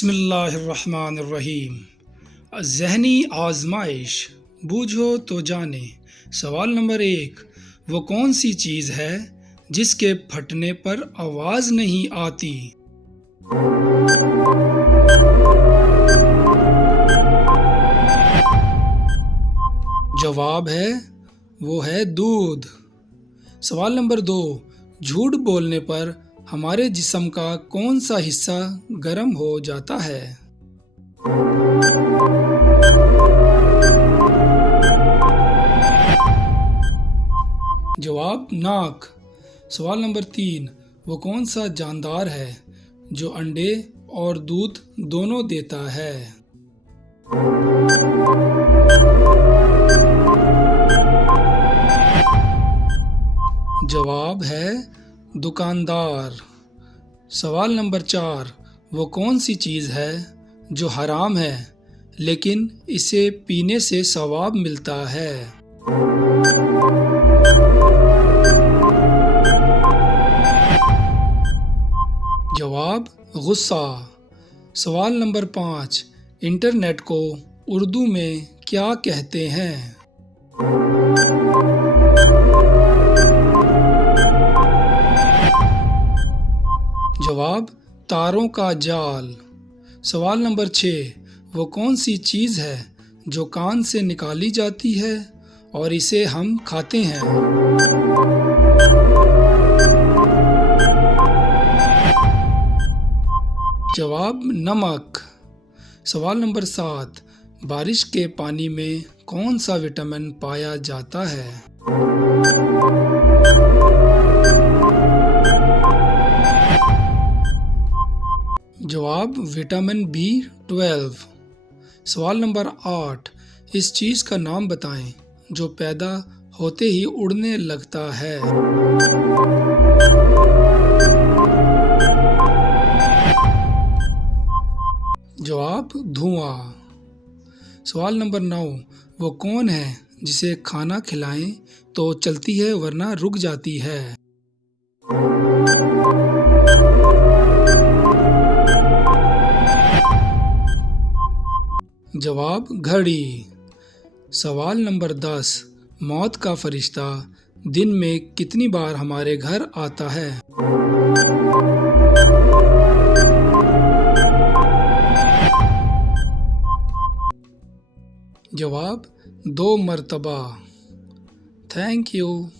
बिस्मिल्लाहिर्रहमानिर्रहीम। ज़हनी आजमाइश, बूझो तो जाने। सवाल नंबर 1, वो कौन सी चीज़ है जिसके फटने पर आवाज़ नहीं आती? जवाब है वो है दूध। सवाल नंबर 2, झूठ बोलने पर हमारे जिस्म का कौन सा हिस्सा गर्म हो जाता है? जवाब नाक। सवाल नंबर 3, वो कौन सा जानदार है जो अंडे और दूध दोनों देता है? जवाब है दुकानदार। सवाल नंबर 4, वो कौन सी चीज़ है जो हराम है लेकिन इसे पीने से सवाब मिलता है? जवाब गुस्सा। सवाल नंबर 5, इंटरनेट को उर्दू में क्या कहते हैं? जवाब तारों का जाल। सवाल नंबर 6, वो कौन सी चीज़ है जो कान से निकाली जाती है और इसे हम खाते हैं? जवाब नमक। सवाल नंबर 7, बारिश के पानी में कौन सा विटामिन पाया जाता है? जवाब विटामिन B12। सवाल नंबर 8, इस चीज़ का नाम बताएं जो पैदा होते ही उड़ने लगता है। जवाब धुआं। सवाल नंबर 9, वो कौन है जिसे खाना खिलाएं तो चलती है वरना रुक जाती है? जवाब घड़ी। सवाल नंबर 10, मौत का फरिश्ता दिन में कितनी बार हमारे घर आता है? जवाब 2 मरतबा। Thank you.